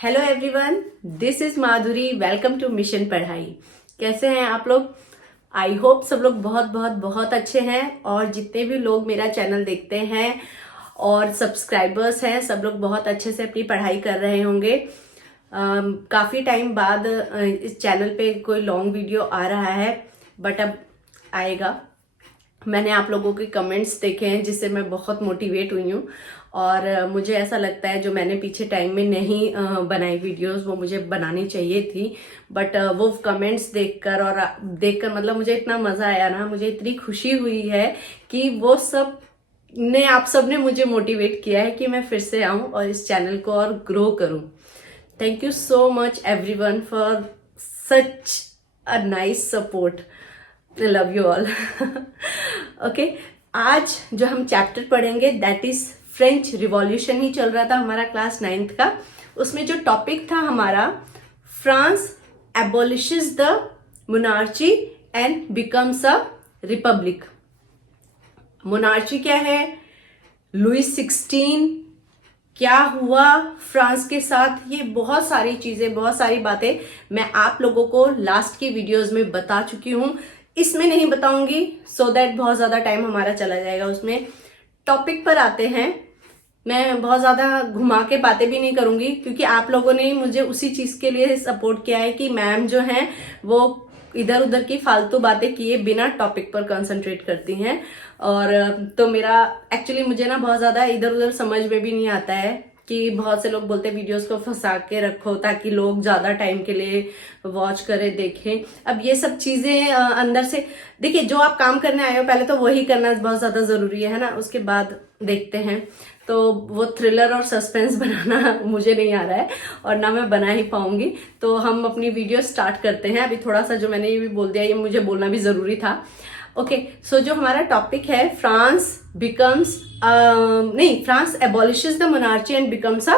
Hello everyone, this is Madhuri. Welcome to mission Padhai. कैसे हैं आप लोग? आई होप सब लोग बहुत बहुत बहुत अच्छे हैं। और जितने भी लोग मेरा चैनल देखते हैं और सब्सक्राइबर्स हैं, सब लोग बहुत अच्छे से अपनी पढ़ाई कर रहे होंगे। काफ़ी टाइम बाद इस चैनल पे कोई लॉन्ग वीडियो आ रहा है, बट अब आएगा। मैंने आप लोगों के कमेंट्स देखे हैं जिससे मैं बहुत मोटिवेट हुई हूँ। और मुझे ऐसा लगता है जो मैंने पीछे टाइम में नहीं बनाई वीडियोस, वो मुझे बनानी चाहिए थी। बट वो कमेंट्स देखकर और देखकर मतलब मुझे इतना मज़ा आया ना, मुझे इतनी खुशी हुई है कि वो सब ने आप सब ने मुझे मोटिवेट किया है कि मैं फिर से आऊँ और इस चैनल को और ग्रो करूँ। Thank you so much everyone for such a nice support. I love you all. Okay, आज जो हम चैप्टर पढ़ेंगे दैट इज फ्रेंच रिवॉल्यूशन ही चल रहा था हमारा क्लास 9th का। उसमें जो टॉपिक था हमारा, France abolishes the monarchy and becomes a republic. Monarchy क्या है, लुई 16 क्या हुआ फ्रांस के साथ, ये बहुत सारी चीजें, बहुत सारी बातें मैं आप लोगों को लास्ट की वीडियोस में बता चुकी हूँ। इसमें नहीं बताऊंगी सो दैट बहुत ज्यादा टाइम हमारा चला जाएगा उसमें। टॉपिक पर आते हैं। मैं बहुत ज्यादा घुमा के बातें भी नहीं करूंगी क्योंकि आप लोगों ने मुझे उसी चीज के लिए सपोर्ट किया है कि मैम जो है वो इधर उधर की फालतू बातें किए बिना टॉपिक पर कंसंट्रेट करती हैं। और तो मेरा एक्चुअली मुझे ना बहुत ज्यादा इधर उधर समझ में भी नहीं आता है कि बहुत से लोग बोलते हैं वीडियोस को फंसा के रखो ताकि लोग ज्यादा टाइम के लिए वॉच करें, देखें। अब ये सब चीजें अंदर से देखिए, जो आप काम करने आए हो पहले तो वही करना बहुत ज्यादा जरूरी है ना, उसके बाद देखते हैं। तो वो थ्रिलर और सस्पेंस बनाना मुझे नहीं आ रहा है और ना मैं बना ही पाऊंगी। तो हम अपनी वीडियो स्टार्ट करते हैं। अभी थोड़ा सा जो मैंने ये भी बोल दिया, ये मुझे बोलना भी जरूरी था। ओके, सो जो हमारा टॉपिक है, France becomes France abolishes the monarchy and becomes a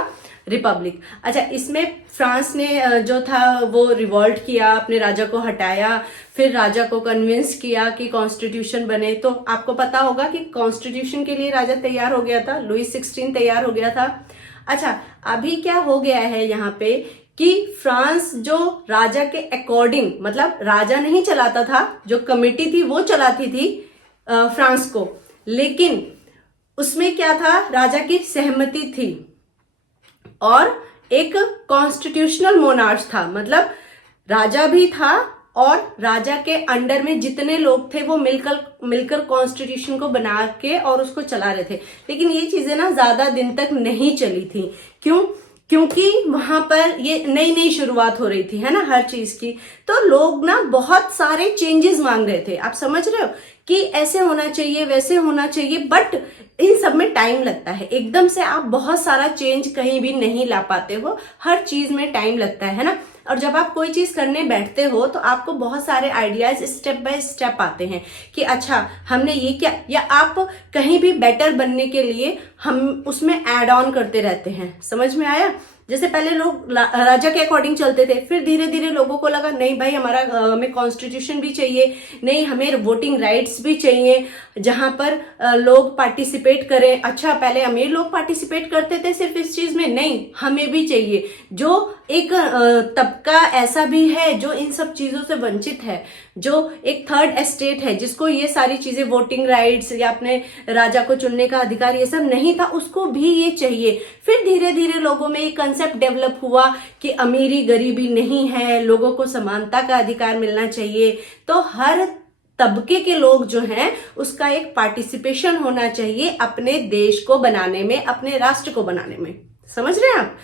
republic. अच्छा, इसमें फ्रांस ने जो था वो रिवॉल्ट किया, अपने राजा को हटाया, फिर राजा को कन्विंस किया कि कॉन्स्टिट्यूशन बने। तो आपको पता होगा कि कॉन्स्टिट्यूशन के लिए राजा तैयार हो गया था, लुई 16 तैयार हो गया था। अच्छा, अभी क्या हो गया है यहाँ पे कि फ्रांस जो राजा के अकॉर्डिंग, मतलब राजा नहीं चलाता था, जो कमेटी थी वो चलाती थी फ्रांस को, लेकिन उसमें क्या था, राजा की सहमति थी और एक कॉन्स्टिट्यूशनल मोनार्च था, मतलब राजा भी था और राजा के अंडर में जितने लोग थे वो मिलकर कॉन्स्टिट्यूशन को बना के और उसको चला रहे थे। लेकिन ये चीजें ना ज्यादा दिन तक नहीं चली थी। क्यों? क्योंकि वहां पर ये नई नई शुरुआत हो रही थी, है ना, हर चीज की। तो लोग ना बहुत सारे चेंजेस मांग रहे थे। आप समझ रहे हो कि ऐसे होना चाहिए, वैसे होना चाहिए, बट इन सब में टाइम लगता है। एकदम से आप बहुत सारा चेंज कहीं भी नहीं ला पाते हो, हर चीज में टाइम लगता है ना। और जब आप कोई चीज करने बैठते हो तो आपको बहुत सारे आइडियाज स्टेप बाय स्टेप आते हैं कि अच्छा हमने ये क्या, या आप कहीं भी बेटर बनने के लिए हम उसमें ऐड ऑन करते रहते हैं। समझ में आया? जैसे पहले लोग राजा के अकॉर्डिंग चलते थे, फिर धीरे धीरे लोगों को लगा नहीं भाई, हमें कॉन्स्टिट्यूशन भी चाहिए, नहीं हमें वोटिंग राइट्स भी चाहिए जहां पर लोग पार्टिसिपेट करें। अच्छा, पहले अमीर लोग पार्टिसिपेट करते थे सिर्फ इस चीज में, नहीं हमें भी चाहिए। जो एक तबका ऐसा भी है जो इन सब चीजों से वंचित है, जो एक थर्ड एस्टेट है जिसको ये सारी चीजें, वोटिंग राइट्स या अपने राजा को चुनने का अधिकार, ये सब नहीं था, उसको भी ये चाहिए। फिर धीरे धीरे लोगों में एक कंसेप्ट डेवलप हुआ कि अमीरी गरीबी नहीं है, लोगों को समानता का अधिकार मिलना चाहिए। तो हर तबके के लोग जो हैं उसका एक पार्टिसिपेशन होना चाहिए अपने देश को बनाने में, अपने राष्ट्र को बनाने में। समझ रहे हैं आप?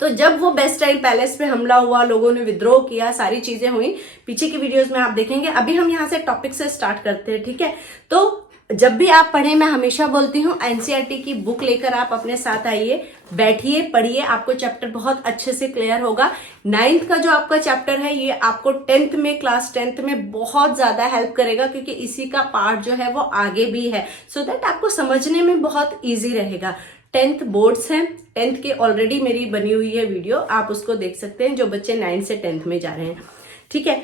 तो जब वो बेस्टाइल पैलेस पे हमला हुआ, लोगों ने विद्रोह किया, सारी चीजें हुई, पीछे की वीडियोस में आप देखेंगे। अभी हम यहाँ से टॉपिक से स्टार्ट करते हैं, ठीक है? तो जब भी आप पढ़ें, मैं हमेशा बोलती हूँ एनसीईआरटी की बुक लेकर आप अपने साथ आइए, बैठिए, पढ़िए, आपको चैप्टर बहुत अच्छे से क्लियर होगा। 9th का जो आपका चैप्टर है ये आपको 10th में, क्लास 10th में बहुत ज्यादा हेल्प करेगा क्योंकि इसी का पार्ट जो है वो आगे भी है, सो दैट आपको समझने में बहुत ईजी रहेगा। 10th बोर्ड्स हैं, 10th के ऑलरेडी मेरी बनी हुई है वीडियो, आप उसको देख सकते हैं जो बच्चे 9th से 10th में जा रहे हैं, ठीक है?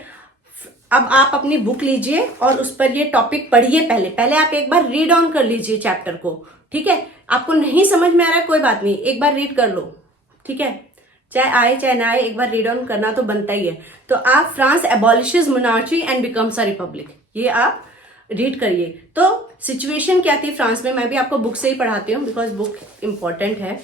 अब आप अपनी बुक लीजिए और उस पर ये टॉपिक पढ़िए। पहले आप एक बार रीड ऑन कर लीजिए चैप्टर को, ठीक है? आपको नहीं समझ में आ रहा है कोई बात नहीं, एक बार रीड कर लो, ठीक है? चाहे आए चाहे ना आए, एक बार रीड ऑन करना तो बनता ही है। तो आप France abolishes monarchy and becomes a republic, ये आप रीड करिए। तो सिचुएशन क्या थी फ्रांस में, मैं भी आपको बुक से ही पढ़ाती हूँ बिकॉज बुक इंपॉर्टेंट है।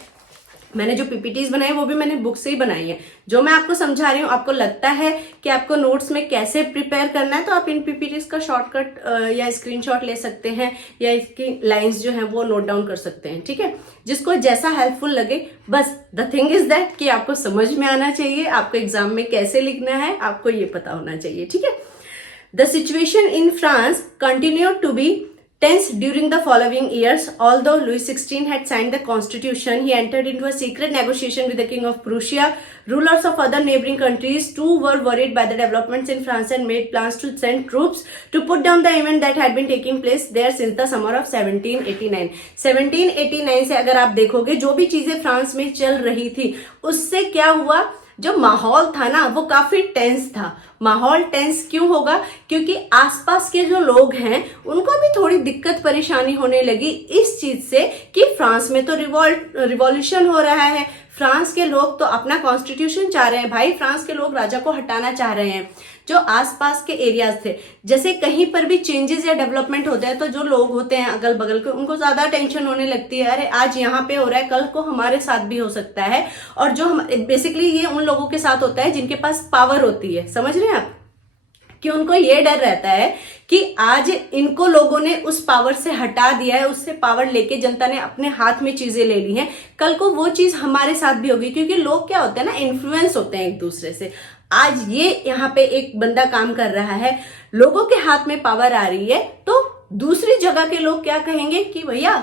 मैंने जो पीपीटीज बनाई वो भी मैंने बुक से ही बनाई है। जो मैं आपको समझा रही हूँ, आपको लगता है कि आपको नोट्स में कैसे प्रिपेयर करना है, तो आप इन पीपीटीज का शॉर्टकट या स्क्रीनशॉट ले सकते हैं, या इसकी लाइंस जो हैं वो नोट डाउन कर सकते हैं, ठीक है। जिसको जैसा हेल्पफुल लगे, बस द थिंग इज दैट कि आपको समझ में आना चाहिए, आपको एग्जाम में कैसे लिखना है आपको ये पता होना चाहिए, ठीक है। The situation in France continued to be tense during the following years. Although Louis XVI had signed the constitution, he entered into a secret negotiation with the King of Prussia. Rulers of other neighboring countries too were worried by the developments in France and made plans to send troops to put down the event that had been taking place there since the summer of 1789. 1789 से अगर आप देखोगे जो भी चीजें France में चल रही थी, उससे क्या हुआ, जो माहौल था ना वो काफी टेंस था। माहौल टेंस क्यों होगा, क्योंकि आसपास के जो लोग हैं उनको भी थोड़ी दिक्कत परेशानी होने लगी इस चीज से कि फ्रांस में तो रिवॉल्यूशन हो रहा है, फ्रांस के लोग तो अपना कॉन्स्टिट्यूशन चाह रहे हैं भाई, फ्रांस के लोग राजा को हटाना चाह रहे हैं। जो आसपास के एरियाज थे, जैसे कहीं पर भी चेंजेस या डेवलपमेंट होता है तो जो लोग होते हैं अगल बगल के, उनको ज्यादा टेंशन होने लगती है, अरे आज यहाँ पे हो रहा है कल को हमारे साथ भी हो सकता है। और जो हम बेसिकली ये उन लोगों के साथ होता है जिनके पास पावर होती है, समझ रहे हैं आप, कि उनको ये डर रहता है कि आज इनको लोगों ने उस पावर से हटा दिया है, उससे पावर लेके जनता ने अपने हाथ में चीजें ले ली हैं, कल को वो चीज हमारे साथ भी होगी। क्योंकि लोग क्या होते हैं ना, इन्फ्लुएंस होते हैं एक दूसरे से। आज ये यहाँ पे एक बंदा काम कर रहा है, लोगों के हाथ में पावर आ रही है, तो दूसरी जगह के लोग क्या कहेंगे कि भैया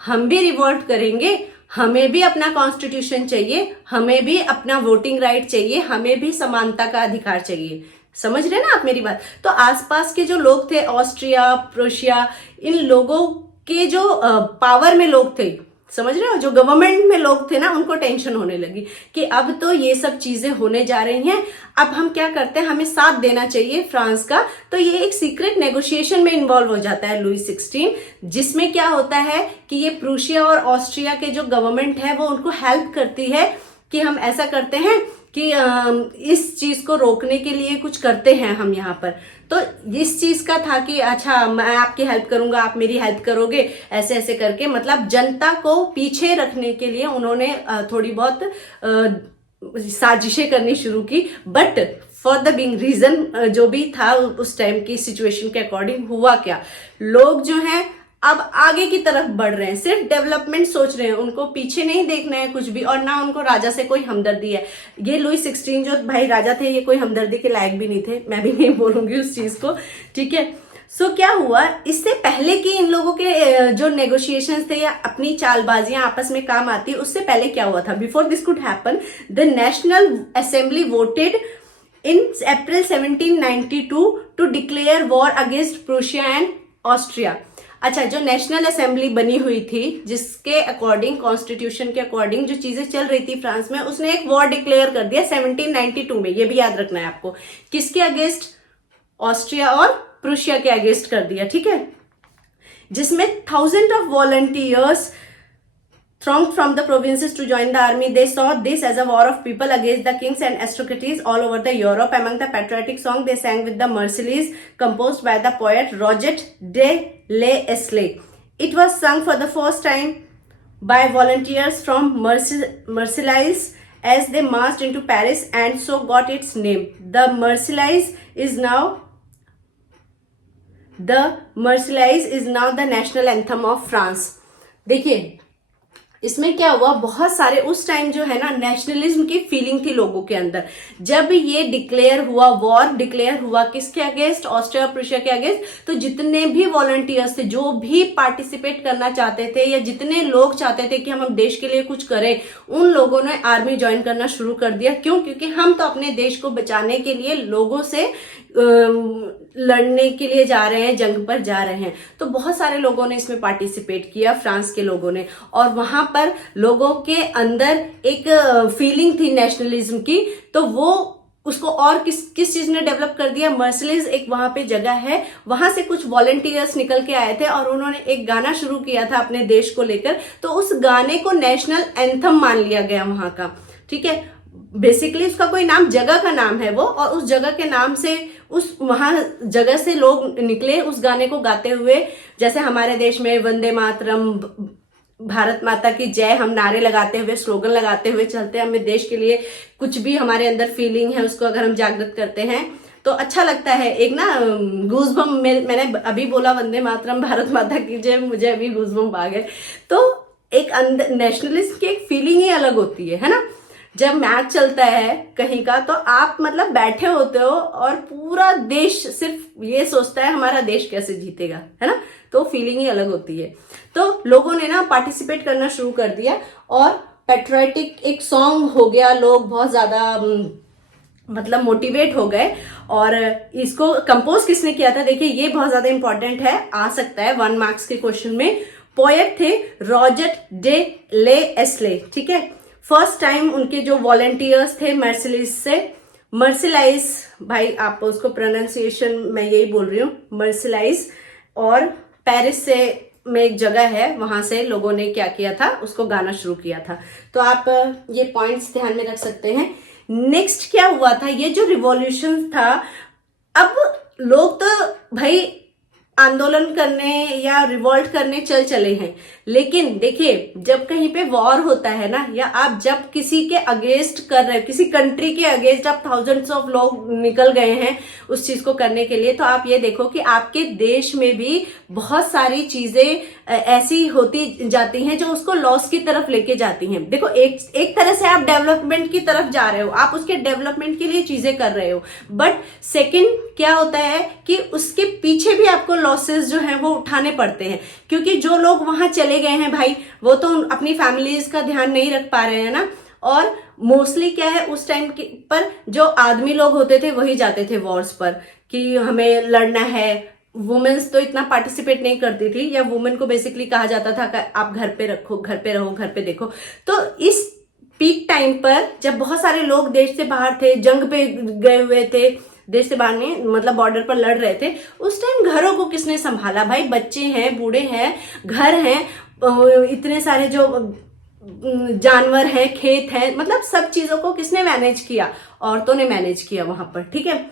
हम भी रिवोल्ट करेंगे, हमें भी अपना कॉन्स्टिट्यूशन चाहिए, हमें भी अपना वोटिंग राइट चाहिए, हमें भी समानता का अधिकार चाहिए। समझ रहे ना आप मेरी बात। तो आसपास के जो लोग थे, ऑस्ट्रिया, प्रूशिया, इन लोगों के जो पावर में लोग थे, समझ रहे हो, जो गवर्नमेंट में लोग थे ना, उनको टेंशन होने लगी कि अब तो ये सब चीजें होने जा रही हैं, अब हम क्या करते हैं, हमें साथ देना चाहिए फ्रांस का। तो ये एक सीक्रेट नेगोशिएशन में इन्वॉल्व हो जाता है लुई 16, जिसमें क्या होता है कि ये प्रूशिया और ऑस्ट्रिया के जो गवर्नमेंट है वो उनको हेल्प करती है कि हम ऐसा करते हैं कि इस चीज को रोकने के लिए कुछ करते हैं हम यहाँ पर। तो इस चीज का था कि अच्छा मैं आपकी हेल्प करूंगा, आप मेरी हेल्प करोगे, ऐसे ऐसे करके, मतलब जनता को पीछे रखने के लिए उन्होंने थोड़ी बहुत साजिशें करनी शुरू की। But for the big reason जो भी था उस टाइम की सिचुएशन के अकॉर्डिंग, हुआ क्या, लोग जो हैं अब आगे की तरफ बढ़ रहे हैं, सिर्फ डेवलपमेंट सोच रहे हैं, उनको पीछे नहीं देखना है कुछ भी, और ना उनको राजा से कोई हमदर्दी है। ये लुई 16 जो भाई राजा थे, ये कोई हमदर्दी के लायक भी नहीं थे, मैं भी नहीं बोलूंगी उस चीज को, ठीक है। सो क्या हुआ, इससे पहले कि इन लोगों के जो नेगोशिएशंस थे या अपनी चालबाजियां आपस में काम आती, उससे पहले क्या हुआ था, before this could happen, the national assembly voted in April 1792 to declare war against Prussia and Austria. अच्छा, जो नेशनल असेंबली बनी हुई थी, जिसके अकॉर्डिंग, कॉन्स्टिट्यूशन के अकॉर्डिंग जो चीजें चल रही थी फ्रांस में, उसने एक वॉर डिक्लेयर कर दिया 1792 में। ये भी याद रखना है आपको, किसके अगेंस्ट, ऑस्ट्रिया और प्रूशिया के अगेंस्ट कर दिया, ठीक है। जिसमें thousand of volunteers thronged from the provinces to join the army. They saw this as a war of people against the kings and aristocracies all over the Europe. Among the patriotic songs they sang with the Marseillaise, composed by the poet Roger de l'Isle. It was sung for the first time by volunteers from Marseillaise as they marched into Paris, and so got its name. The Marseillaise is now the national anthem of France. देखिए इसमें क्या हुआ, बहुत सारे उस time जो है ना नेशनलिज्म की फीलिंग थी लोगों के अंदर। जब ये डिक्लेयर हुआ, वॉर डिक्लेयर हुआ किसके अगेंस्ट, ऑस्ट्रिया प्रूशिया के अगेंस्ट, तो जितने भी वॉलंटियर्स थे, जो भी पार्टिसिपेट करना चाहते थे या जितने लोग चाहते थे कि हम देश के लिए कुछ करें, उन लोगों ने आर्मी ज्वाइन करना शुरू कर दिया। क्यों? क्योंकि हम तो अपने देश को बचाने के लिए लोगों से लड़ने के लिए जा रहे हैं, जंग पर जा रहे हैं। तो बहुत सारे लोगों ने इसमें पार्टिसिपेट किया, फ्रांस के लोगों ने, और वहां पर लोगों के अंदर एक फीलिंग थी नेशनलिज्म की, तो वो उसको और किस चीज ने डेवलप कर दिया, मर्सिलीज एक वहां पे जगह है, वहां से कुछ वॉलंटियर्स निकल के आए थे और उन्होंने एक गाना शुरू किया था अपने देश को लेकर। तो उस गाने को नेशनल एंथम मान लिया गया वहां का, ठीक है। बेसिकली उसका कोई नाम, जगह का नाम है वो, और उस जगह के नाम से, उस वहां जगह से लोग निकले उस गाने को गाते हुए। जैसे हमारे देश में वंदे मातरम, भारत माता की जय, हम नारे लगाते हुए, स्लोगन लगाते हुए चलते हैं। हमें देश के लिए कुछ भी हमारे अंदर फीलिंग है उसको अगर हम जागृत करते हैं तो अच्छा लगता है। एक ना गूजबम, मैंने अभी बोला वंदे मातरम, भारत माता की जय, मुझे अभी गूजबम आ गए। तो एक अंदर नेशनलिस्ट की एक फीलिंग ही अलग होती है ना। जब मैच चलता है कहीं का तो आप मतलब बैठे होते हो और पूरा देश सिर्फ ये सोचता है हमारा देश कैसे जीतेगा, है ना। तो फीलिंग ही अलग होती है। तो लोगों ने ना पार्टिसिपेट करना शुरू कर दिया और पेट्रियोटिक एक सॉन्ग हो गया, लोग बहुत ज्यादा मतलब मोटिवेट हो गए। और इसको कंपोज किसने किया था, देखिए ये बहुत ज्यादा इंपॉर्टेंट है, आ सकता है 1 मार्क्स के क्वेश्चन में। पोएट थे रॉजर डे ले एस्ले, ठीक है। फर्स्ट टाइम उनके जो वॉलंटियर्स थे मर्सिलाइज से, मर्सिलाइज भाई आप उसको प्रोनाउंसिएशन मैं यही बोल रही हूँ, मर्सिलाइज, और पेरिस से में एक जगह है, वहां से लोगों ने क्या किया था, उसको गाना शुरू किया था। तो आप ये पॉइंट्स ध्यान में रख सकते हैं। नेक्स्ट क्या हुआ था, ये जो रिवॉल्यूशन था, अब लोग तो भाई आंदोलन करने या रिवॉल्ट करने चले हैं, लेकिन देखिए जब कहीं पे वॉर होता है ना, या आप जब किसी के अगेंस्ट कर रहे हो, किसी कंट्री के अगेंस्ट आप थाउजेंड्स ऑफ लोग निकल गए हैं उस चीज को करने के लिए, तो आप ये देखो कि आपके देश में भी बहुत सारी चीजें ऐसी होती जाती हैं जो उसको लॉस की तरफ लेके जाती हैं। देखो एक तरह से आप डेवलपमेंट की तरफ जा रहे हो, आप उसके डेवलपमेंट के लिए चीजें कर रहे हो, बट सेकंड क्या होता है कि उसके पीछे भी आपको लॉसेस जो है वो उठाने पड़ते हैं, क्योंकि जो लोग वहां चले गए हैं भाई वो तो अपनी फैमिलीज का ध्यान नहीं रख पा रहे हैं ना। और मोस्टली क्या है उस टाइम पर जो आदमी लोग होते थे वही जाते थे वॉर्स पर कि हमें लड़ना है। वुमेन्स तो इतना पार्टिसिपेट नहीं करती थी, या वुमेन को बेसिकली कहा जाता था कि आप घर पे रखो, घर पे रहो, घर पे देखो। तो इस पीक टाइम पर जब बहुत सारे लोग देश से बाहर थे, जंग पे गए हुए थे, देश से बाहर नहीं मतलब बॉर्डर पर लड़ रहे थे, उस टाइम घरों को किसने संभाला भाई? बच्चे हैं, बूढ़े हैं, घर हैं, इतने सारे जो जानवर हैं, खेत हैं, मतलब सब चीजों को किसने मैनेज किया? औरतों ने मैनेज किया वहां पर, ठीक है।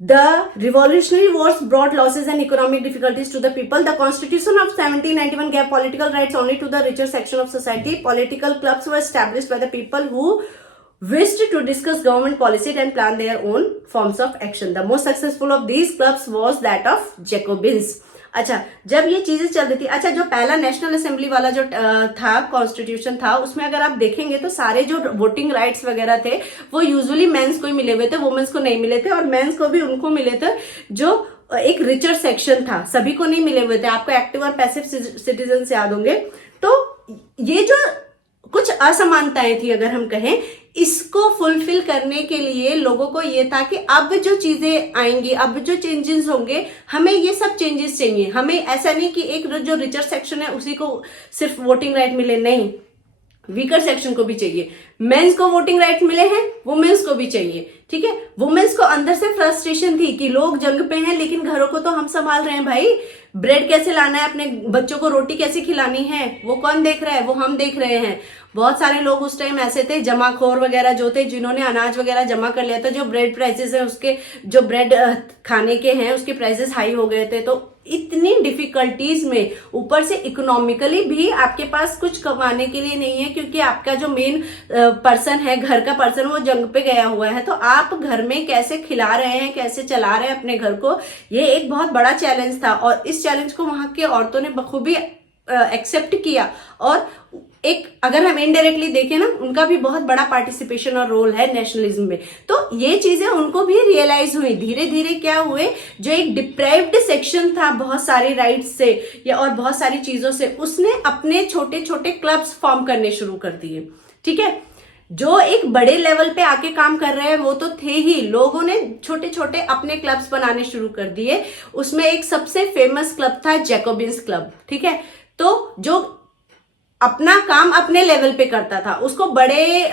The revolutionary wars brought losses and economic difficulties to the people. The Constitution of 1791 gave political rights only to the richer section of society. Political clubs were established by the people who wished to discuss government policy and plan their own forms of action. The most successful of these clubs was that of Jacobins. अच्छा, जब ये चीजें चल रही थी, अच्छा जो पहला नेशनल असेंबली वाला जो था कॉन्स्टिट्यूशन था, उसमें अगर आप देखेंगे तो सारे जो वोटिंग राइट्स वगैरह थे वो यूजुअली मेंस को ही मिले हुए थे, वुमेन्स को नहीं मिले थे, और मेंस को भी उनको मिले थे जो एक रिचर सेक्शन था, सभी को नहीं मिले हुए थे। आपको एक्टिव और पैसिव सिटीजन याद होंगे। तो ये जो कुछ असमानताएं थी अगर हम कहें, इसको फुलफिल करने के लिए लोगों को ये था कि अब जो चीजें आएंगी, अब जो चेंजेस होंगे, हमें ये सब चेंजेस चाहिए। हमें ऐसा नहीं कि एक जो रिचर सेक्शन है उसी को सिर्फ वोटिंग राइट मिले, नहीं, वीकर सेक्शन को भी चाहिए। मेंस को वोटिंग राइट मिले हैं, वुमेन्स को भी चाहिए, ठीक है। वुमेन्स को अंदर से फ्रस्ट्रेशन थी कि लोग जंग पे हैं लेकिन घरों को तो हम संभाल रहे हैं भाई, ब्रेड कैसे लाना है, अपने बच्चों को रोटी कैसे खिलानी है, वो कौन देख रहा है? वो हम देख रहे हैं। बहुत सारे लोग उस टाइम ऐसे थे, जमाखोर वगैरह जो थे, जिन्होंने अनाज वगैरह जमा कर लिया था। जो ब्रेड प्राइसेस है उसके, जो ब्रेड खाने के हैं उसके प्राइसेस हाई हो गए थे। तो इतनी डिफिकल्टीज में ऊपर से इकोनॉमिकली भी आपके पास कुछ कमाने के लिए नहीं है, क्योंकि आपका जो मेन पर्सन है, घर का पर्सन, वो जंग पे गया हुआ है। तो आप घर में कैसे खिला रहे हैं, कैसे चला रहे हैं अपने घर को, ये एक बहुत बड़ा चैलेंज था। और इस चैलेंज को वहां की औरतों ने बखूबी एक्सेप्ट किया। और एक अगर हम इनडायरेक्टली देखें ना, उनका भी बहुत बड़ा पार्टिसिपेशन और रोल है नेशनलिज्म में। तो ये चीजें उनको भी रियलाइज हुई। धीरे धीरे क्या हुए, जो एक डिप्राइव्ड सेक्शन था बहुत सारी राइट्स से या और बहुत सारी चीजों से, उसने अपने छोटे छोटे क्लब्स फॉर्म करने शुरू कर दिए, ठीक है। जो एक बड़े लेवल पे आके काम कर रहे हैं वो तो थे ही, लोगों ने छोटे छोटे अपने क्लब्स बनाने शुरू कर दिए। उसमें एक सबसे फेमस क्लब था जैकोबिन्स क्लब, ठीक है। तो जो अपना काम अपने लेवल पे करता था, उसको बड़े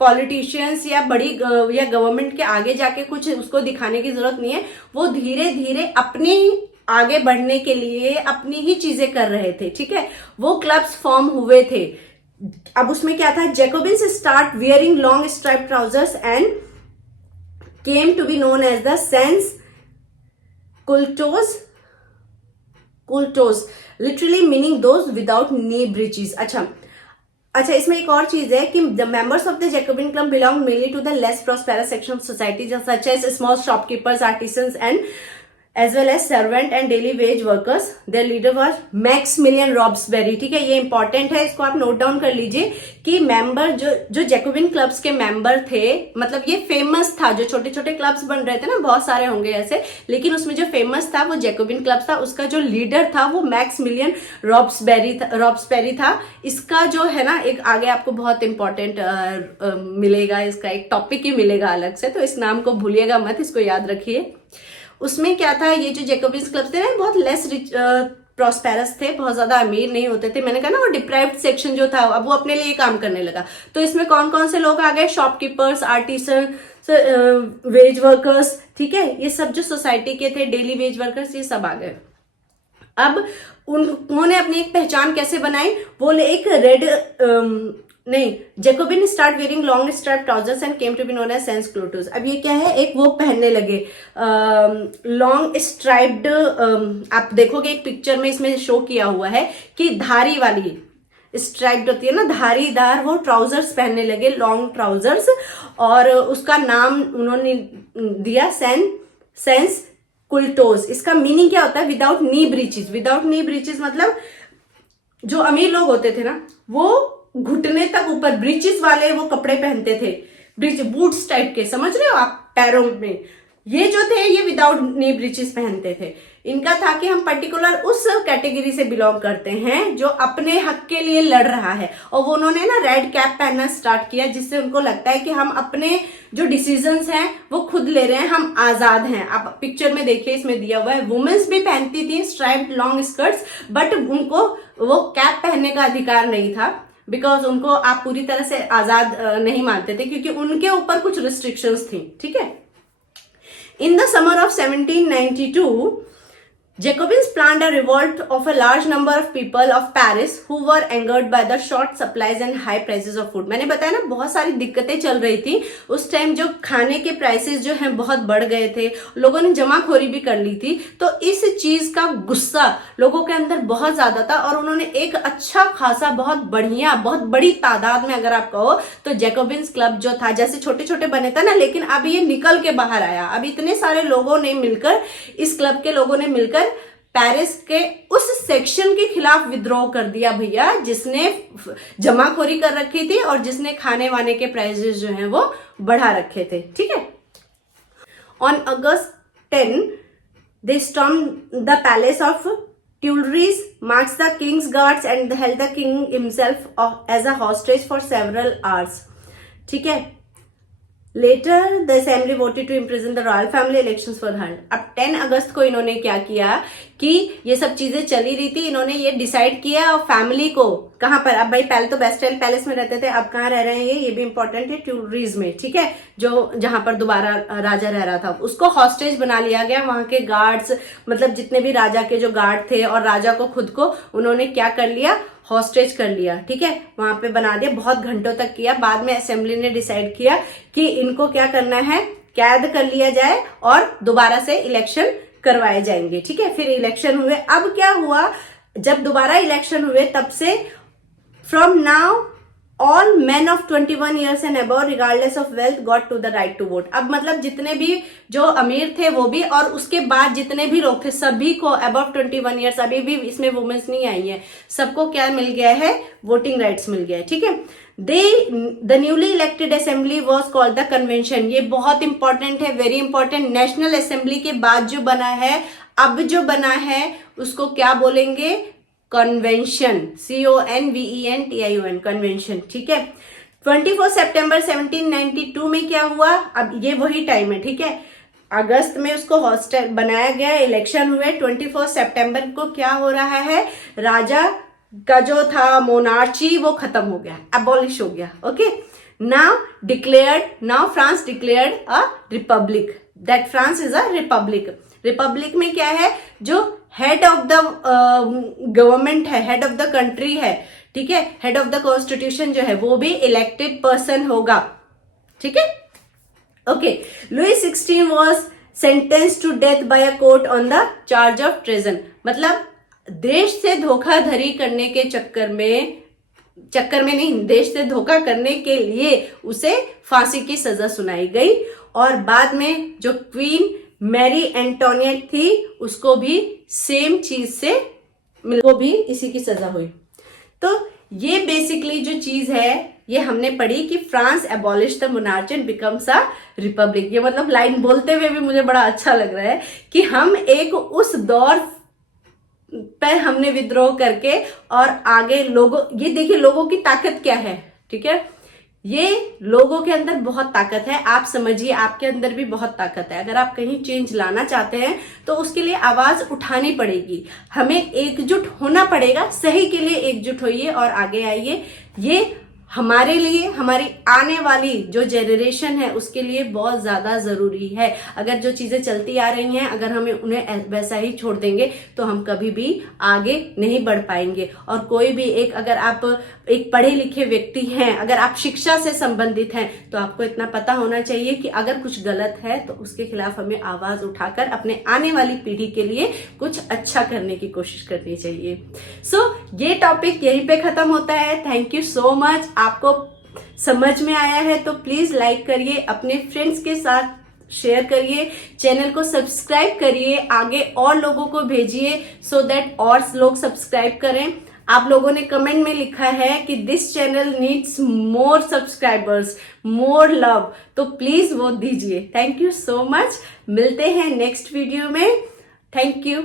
पॉलिटिशियंस या बड़ी या गवर्नमेंट के आगे जाके कुछ उसको दिखाने की जरूरत नहीं है। वो धीरे धीरे अपनी आगे बढ़ने के लिए अपनी ही चीजें कर रहे थे, ठीक है। वो क्लब्स फॉर्म हुए थे। अब उसमें क्या था, Jacobins start wearing long stripe trousers and came to be known as the sans culottes, literally meaning those without knee breeches. अच्छा, इसमें एक और चीज है कि the members of the Jacobin club belong mainly to the less prosperous section of society such as small shopkeepers, artisans and as well as servant and daily wage workers. Their leader was Maximilian Robespierre। ठीक है, ये important है, इसको आप note down कर लीजिए कि member जो जैकोबिन क्लब्स के मेंबर थे, मतलब ये फेमस था, जो छोटे छोटे क्लब्स बन रहे थे ना, बहुत सारे होंगे ऐसे, लेकिन उसमें जो फेमस था वो जैकोबिन क्लब्स था। उसका जो लीडर था वो मैक्समिलियन रॉब्सबेरी था। इसका जो है ना, एक आगे आपको बहुत इंपॉर्टेंट मिलेगा, इसका एक टॉपिक ही मिलेगा अलग से, तो इस नाम को भूलिएगा मत, इसको याद रखिए। उसमें क्या था, ये जो जैकोबिन्स क्लब थे ना, बहुत लेस प्रॉस्पेरस थे, बहुत ज्यादा अमीर नहीं होते थे। मैंने कहा ना, वो डिप्राइव्ड सेक्शन जो था, अब वो अपने लिए काम करने लगा। तो इसमें कौन कौन से लोग आ गए, शॉपकीपर्स, आर्टिसन, वेज वर्कर्स, ठीक है, ये सब जो सोसाइटी के थे, डेली वेज वर्कर्स, ये सब आ गए। अब उन्होंने अपनी एक पहचान कैसे बनाई, वो एक Jacobin start wearing long stripe trousers and came to be known as sans culottes. अब ये क्या है, एक वो पहनने लगे लॉन्ग स्ट्राइप्ड, आप देखोगे एक पिक्चर में इसमें शो किया हुआ है कि धारी वाली स्ट्राइप्ड होती है ना, धारीदार वो ट्राउजर्स पहनने लगे, लॉन्ग ट्राउजर्स, और उसका नाम उन्होंने दिया सेंस कुल्टोस। इसका मीनिंग क्या होता है, without knee breaches. Without knee breaches मतलब जो अमीर लोग होते थे ना, वो घुटने तक ऊपर ब्रीचेस वाले वो कपड़े पहनते थे, ब्रीच बूट्स टाइप के, समझ रहे हो आप, पैरों में। ये जो थे, ये विदाउट नी ब्रीचेस पहनते थे। इनका था कि हम पर्टिकुलर उस कैटेगरी से बिलोंग करते हैं जो अपने हक के लिए लड़ रहा है, और वो उन्होंने ना रेड कैप पहनना स्टार्ट किया, जिससे उनको लगता है कि हम अपने जो डिसीजंस हैं वो खुद ले रहे हैं, हम आजाद हैं। आप पिक्चर में देखिए, इसमें दिया हुआ है, वुमेन्स भी पहनती थी स्ट्राइप्ड लॉन्ग स्कर्ट्स, बट उनको वो कैप पहनने का अधिकार नहीं था, बिकॉज उनको आप पूरी तरह से आजाद नहीं मानते थे, क्योंकि उनके ऊपर कुछ रिस्ट्रिक्शंस थी। ठीक है, in the summer of 1792 Jacobins planned a revolt of a large number of people of Paris who were angered by the short supplies and high prices of food। मैंने बताया ना, बहुत सारी दिक्कतें चल रही थी उस टाइम, जो खाने के प्राइसेस जो हैं बहुत बढ़ गए थे, लोगों ने जमाखोरी भी कर ली थी, तो इस चीज का गुस्सा लोगों के अंदर बहुत ज्यादा था, और उन्होंने एक अच्छा खासा, बहुत बढ़िया, बहुत बड़ी तादाद में, अगर आप कहो तो जैकोबिन्स क्लब जो था, जैसे छोटे छोटे बने था ना, लेकिन अब ये निकल के बाहर आया। अब इतने सारे लोगों ने मिलकर, इस क्लब के लोगों ने मिलकर पेरिस के उस सेक्शन के खिलाफ विद्रोह कर दिया भैया, जिसने जमाखोरी कर रखी थी और जिसने खाने वाने के प्राइसेस जो हैं वो बढ़ा रखे थे। ठीक है, on August 10 they stormed the palace of Tuileries, marks the king's guards and held the king himself as a hostage for several hours. ठीक है, later the assembly voted to imprison the royal family, elections for held. अब 10 अगस्त को इन्होंने क्या किया कि ये सब चीजें चली रही थी, इन्होंने ये डिसाइड किया, और फैमिली को कहां पर, अब भाई पहले तो बेस्टेल पैलेस में रहते थे, अब कहां रह रहे हैं ये भी इंपॉर्टेंट है, ट्यूलरीज में। ठीक है, जो जहां पर दोबारा राजा रह रहा था, उसको हॉस्टेज बना लिया गया। वहां के गार्ड्स, मतलब जितने भी राजा के जो गार्ड थे, और राजा को खुद को उन्होंने क्या कर लिया, हॉस्टेज कर लिया। ठीक है, वहां पे बना दिया, बहुत घंटों तक किया। बाद में असेंबली ने डिसाइड किया कि इनको क्या करना है, कैद कर लिया जाए और दोबारा से इलेक्शन करवाए जाएंगे। ठीक है, फिर इलेक्शन हुए। अब क्या हुआ, जब दोबारा इलेक्शन हुए, तब से from now all man of 21 years and above regardless of wealth got to the right to vote. अब मतलब जितने भी जो अमीर थे वो भी, और उसके बाद जितने भी लोग थे सभी को अबव 21 ईयर्स, अभी भी इसमें वुमेन्स नहीं आई है, सबको क्या मिल गया है, वोटिंग राइट्स मिल गया है। ठीक है, the newly elected assembly was called the convention. ये बहुत इंपॉर्टेंट है, वेरी इंपॉर्टेंट। नेशनल असेंबली के बाद जो बना है, अब जो बना है, उसको क्या बोलेंगे, कन्वेंशन, CONVENTION, कन्वेंशन। ठीक है, 24 सितंबर 1792 में क्या हुआ, अब ये वही टाइम है। ठीक है, अगस्त में उसको हॉस्टल बनाया गया, इलेक्शन हुए, 24 सितंबर को क्या हो रहा है, राजा का जो था मोनार्ची वो खत्म हो गया, अबॉलिश हो गया। Okay, now France declared a republic, that France is a republic. Republic में क्या है, जो हेड ऑफ द गवर्नमेंट है, हेड ऑफ द कंट्री है, ठीक है। हेड ऑफ द कॉन्स्टिट्यूशन जो है वो भी इलेक्टेड पर्सन होगा, ठीक है। Okay, Louis 16 was sentence to death by a court on the charge of treason. मतलब देश से धोखाधड़ी करने के चक्कर में नहीं, देश से धोखा करने के लिए उसे फांसी की सजा सुनाई गई। और बाद में जो क्वीन मैरी एंटोनियट थी उसको भी सेम चीज से को भी इसी की सजा हुई। तो ये बेसिकली जो चीज है ये हमने पढ़ी कि France abolish the monarchy and becomes a republic. ये मतलब लाइन बोलते हुए भी मुझे बड़ा अच्छा लग रहा है कि हम एक उस दौर पर हमने विद्रोह करके और आगे लोगों, ये देखिए लोगों की ताकत क्या है, ठीक है। ये लोगों के अंदर बहुत ताकत है, आप समझिए आपके अंदर भी बहुत ताकत है। अगर आप कहीं चेंज लाना चाहते हैं तो उसके लिए आवाज उठानी पड़ेगी, हमें एकजुट होना पड़ेगा। सही के लिए एकजुट होइए और आगे आइए। ये हमारे लिए, हमारी आने वाली जो जनरेशन है उसके लिए बहुत ज्यादा जरूरी है। अगर जो चीजें चलती आ रही हैं अगर हमें उन्हें वैसा ही छोड़ देंगे तो हम कभी भी आगे नहीं बढ़ पाएंगे। और कोई भी एक, अगर आप एक पढ़े लिखे व्यक्ति हैं, अगर आप शिक्षा से संबंधित हैं तो आपको इतना पता होना चाहिए कि अगर कुछ गलत है तो उसके खिलाफ हमें आवाज उठाकर अपने आने वाली पीढ़ी के लिए कुछ अच्छा करने की कोशिश करनी चाहिए। सो ये टॉपिक यहीं पे खत्म होता है। Thank you so much. आपको समझ में आया है तो प्लीज लाइक करिए, अपने फ्रेंड्स के साथ शेयर करिए, चैनल को सब्सक्राइब करिए, आगे और लोगों को भेजिए सो दैट और लोग सब्सक्राइब करें। आप लोगों ने कमेंट में लिखा है कि this channel needs more subscribers, more love, तो प्लीज वो दीजिए। Thank you so much. मिलते हैं नेक्स्ट वीडियो में। Thank you.